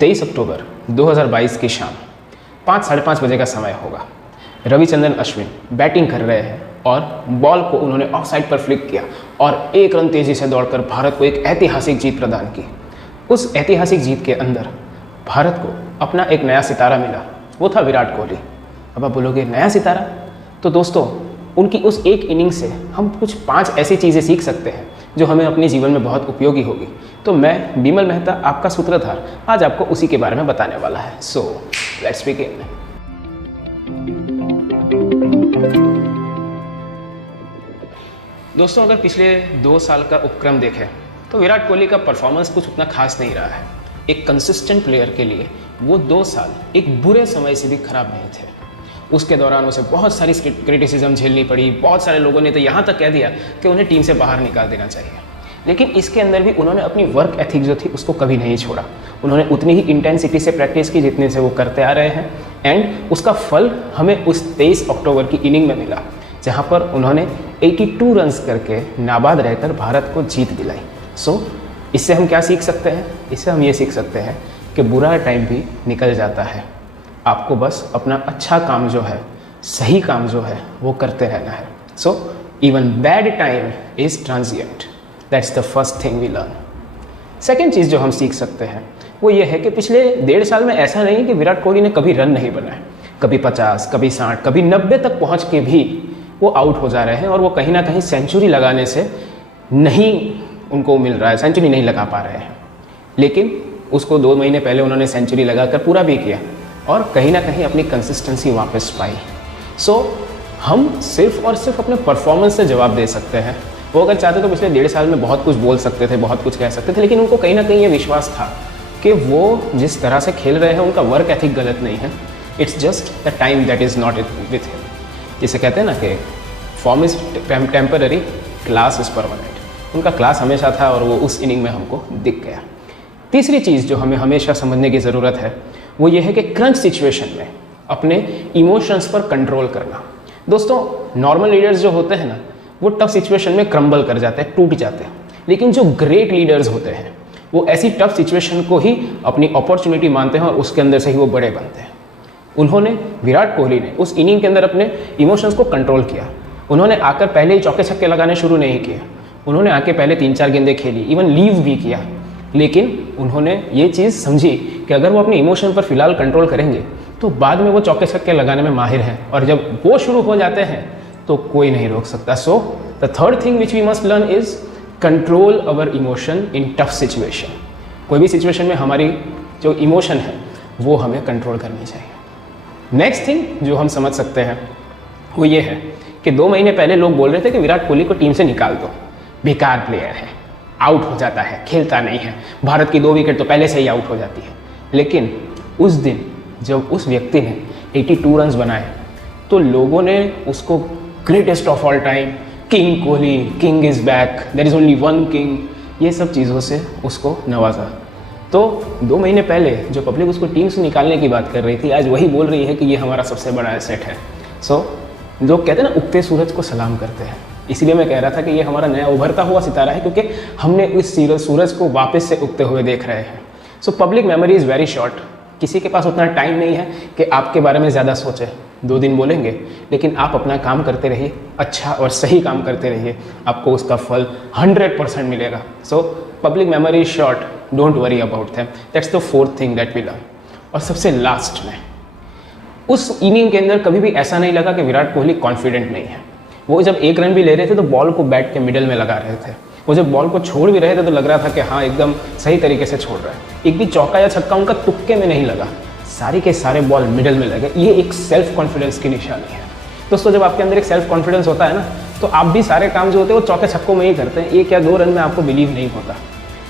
23 अक्टूबर 2022 की शाम 5-5:30 बजे का समय होगा। रविचंद्रन अश्विन बैटिंग कर रहे हैं और बॉल को उन्होंने ऑफ साइड पर फ्लिक किया और 1 रन तेजी से दौड़कर भारत को एक ऐतिहासिक जीत प्रदान की। उस ऐतिहासिक जीत के अंदर भारत को अपना एक नया सितारा मिला, वो था विराट कोहली। अब आप बोलोगे नया सितारा? तो दोस्तों, उनकी उस एक इनिंग से हम कुछ 5 ऐसी चीज़ें सीख सकते हैं जो हमें अपने जीवन में बहुत उपयोगी होगी। तो मैं बिमल मेहता, आपका सूत्रधार, आज आपको उसी के बारे में बताने वाला है। So let's begin. दोस्तों, अगर पिछले 2 साल का उपक्रम देखें तो विराट कोहली का परफॉर्मेंस कुछ उतना खास नहीं रहा है। एक कंसिस्टेंट प्लेयर के लिए वो 2 साल एक बुरे समय से भी खराब नहीं थे। उसके दौरान उसे बहुत सारी क्रिटिसिज्म झेलनी पड़ी। बहुत सारे लोगों ने तो यहाँ तक कह दिया कि उन्हें टीम से बाहर निकाल देना चाहिए, लेकिन इसके अंदर भी उन्होंने अपनी वर्क एथिक जो थी उसको कभी नहीं छोड़ा। उन्होंने उतनी ही इंटेंसिटी से प्रैक्टिस की जितने से वो करते आ रहे हैं, एंड उसका फल हमें उस 23 अक्टूबर की इनिंग में मिला, जहाँ पर उन्होंने 82 रन्स करके नाबाद रहकर भारत को जीत दिलाई। सो इससे हम क्या सीख सकते हैं? इससे हम ये सीख सकते हैं कि बुरा टाइम भी निकल जाता है। आपको बस अपना अच्छा काम जो है, सही काम जो है, वो करते रहना है। So even bad time is transient, that's the first thing we learn. Second चीज़ जो हम सीख सकते हैं वो ये है कि पिछले 1.5 साल में ऐसा नहीं कि विराट कोहली ने कभी रन नहीं बनाए। कभी 50, कभी 60, कभी 90 तक पहुंच के भी वो आउट हो जा रहे हैं और वो कहीं ना कहीं सेंचुरी लगाने से नहीं उनको मिल रहा है, सेंचुरी नहीं लगा पा रहे हैं। लेकिन उसको 2 महीने पहले उन्होंने सेंचुरी लगाकर पूरा भी किया और कहीं ना कहीं अपनी कंसिस्टेंसी वापस पाई। सो हम सिर्फ और सिर्फ अपने परफॉर्मेंस से जवाब दे सकते हैं। वो अगर चाहते तो पिछले 1.5 साल में बहुत कुछ बोल सकते थे, बहुत कुछ कह सकते थे, लेकिन उनको कहीं ना कहीं ये विश्वास था कि वो जिस तरह से खेल रहे हैं उनका वर्क एथिक गलत नहीं है। It's just the time that is not with him. जिसे कहते हैं ना कि form is temporary, class is permanent. उनका क्लास हमेशा था और वो उस इनिंग में हमको दिख गया। तीसरी चीज़ जो हमें हमेशा समझने की ज़रूरत है वो ये है कि क्रंच सिचुएशन में अपने इमोशंस पर कंट्रोल करना। दोस्तों, नॉर्मल लीडर्स जो होते हैं ना, वो टफ सिचुएशन में क्रम्बल कर जाते हैं, टूट जाते हैं। लेकिन जो ग्रेट लीडर्स होते हैं वो ऐसी टफ सिचुएशन को ही अपनी अपॉर्चुनिटी मानते हैं और उसके अंदर से ही वो बड़े बनते हैं। उन्होंने, विराट कोहली ने उस इनिंग के अंदर अपने इमोशंस को कंट्रोल किया। उन्होंने आकर पहले ही चौके छक्के लगाने शुरू नहीं किए। उन्होंने आके पहले 3-4 गेंदें खेली, इवन लीव भी किया। लेकिन उन्होंने ये चीज़ समझी कि अगर वो अपने इमोशन पर फिलहाल कंट्रोल करेंगे तो बाद में वो चौके छक्के लगाने में माहिर हैं, और जब वो शुरू हो जाते हैं तो कोई नहीं रोक सकता। So the third thing which we must learn is control our emotion in tough situation. कोई भी सिचुएशन में हमारी जो इमोशन है वो हमें कंट्रोल करनी चाहिए। नेक्स्ट थिंग जो हम समझ सकते हैं वो ये है कि 2 महीने पहले लोग बोल रहे थे कि विराट कोहली को टीम से निकाल दो, बेकार प्लेयर है, आउट हो जाता है, खेलता नहीं है, भारत की 2 विकेट तो पहले से ही आउट हो जाती है। लेकिन उस दिन जब उस व्यक्ति ने 82 रन्स बनाए तो लोगों ने उसको greatest of all time, king Kohli, king is back, there is only one king, ये सब चीज़ों से उसको नवाजा। तो 2 महीने पहले जो पब्लिक उसको टीम से निकालने की बात कर रही थी, आज वही बोल रही है कि ये हमारा सबसे बड़ा एसेट है। सो लोग कहते हैं ना, उगते सूरज को सलाम करते हैं। इसीलिए मैं कह रहा था कि ये हमारा नया उभरता हुआ सितारा है, क्योंकि हमने इस सूरज को वापस से उगते हुए देख रहे हैं। सो public memory is very short. किसी के पास उतना टाइम नहीं है कि आपके बारे में ज़्यादा सोचे। 2 दिन बोलेंगे, लेकिन आप अपना काम करते रहिए, अच्छा और सही काम करते रहिए, आपको उसका फल 100% मिलेगा। So public memory is short, don't worry about them. That's the fourth thing that we learn. और सबसे लास्ट में, उस इनिंग के अंदर कभी भी ऐसा नहीं लगा कि विराट कोहली कॉन्फिडेंट नहीं है। वो जब 1 रन भी ले रहे थे तो बॉल को बैट के मिडल में लगा रहे थे। वो जब बॉल को छोड़ भी रहे थे तो लग रहा था कि हाँ, एकदम सही तरीके से छोड़ रहा है। एक भी चौका या छक्का उनका तुक्के में नहीं लगा, सारे के सारे बॉल मिडल में लगे। ये एक सेल्फ कॉन्फिडेंस की निशानी है। दोस्तों, जब आपके अंदर एक सेल्फ कॉन्फिडेंस होता है ना, तो आप भी सारे काम जो होते हैं वो चौके छक्कों में ही करते हैं। 1 या 2 रन में आपको बिलीव नहीं होता।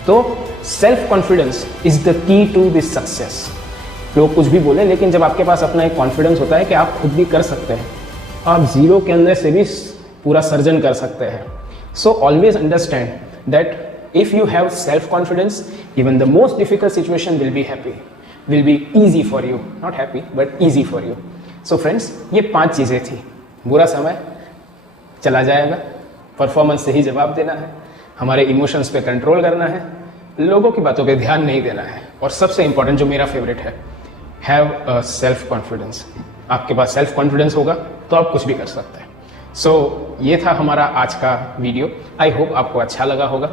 तो self confidence is the key to this success. लोग कुछ भी बोले, लेकिन जब आपके पास अपना एक कॉन्फिडेंस होता है कि आप खुद भी कर सकते हैं, आप जीरो के अंदर से भी पूरा सर्जन कर सकते हैं। So always understand that if you have self confidence, even the most difficult situation will be easy for you, not happy but easy for you. So friends, ये 5 चीज़ें थी। बुरा समय चला जाएगा, परफॉर्मेंस से ही जवाब देना है, हमारे इमोशंस पे कंट्रोल करना है, लोगों की बातों पे ध्यान नहीं देना है, और सबसे इंपॉर्टेंट जो मेरा फेवरेट है, हैव अ सेल्फ कॉन्फिडेंस। आपके पास सेल्फ कॉन्फिडेंस होगा तो आप कुछ भी कर सकते हैं। सो ये था हमारा आज का वीडियो। आई होप आपको अच्छा लगा होगा।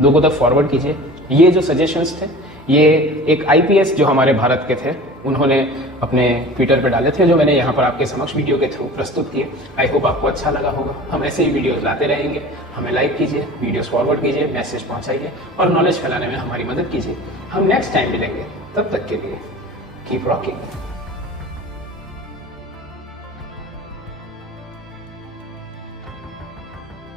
लोगों तक फॉरवर्ड कीजिए। ये जो सजेशंस थे, ये एक आईपीएस जो हमारे भारत के थे, उन्होंने अपने ट्विटर पे डाले थे, जो मैंने यहाँ पर आपके समक्ष वीडियो के थ्रू प्रस्तुत किए। आई होप आपको अच्छा लगा होगा। हम ऐसे ही वीडियोस लाते रहेंगे। हमें लाइक कीजिए, वीडियोस फॉरवर्ड कीजिए, मैसेज पहुंचाइए और नॉलेज फैलाने में हमारी मदद कीजिए। हम नेक्स्ट टाइम मिलेंगे, तब तक के लिए कीप रॉकिंग।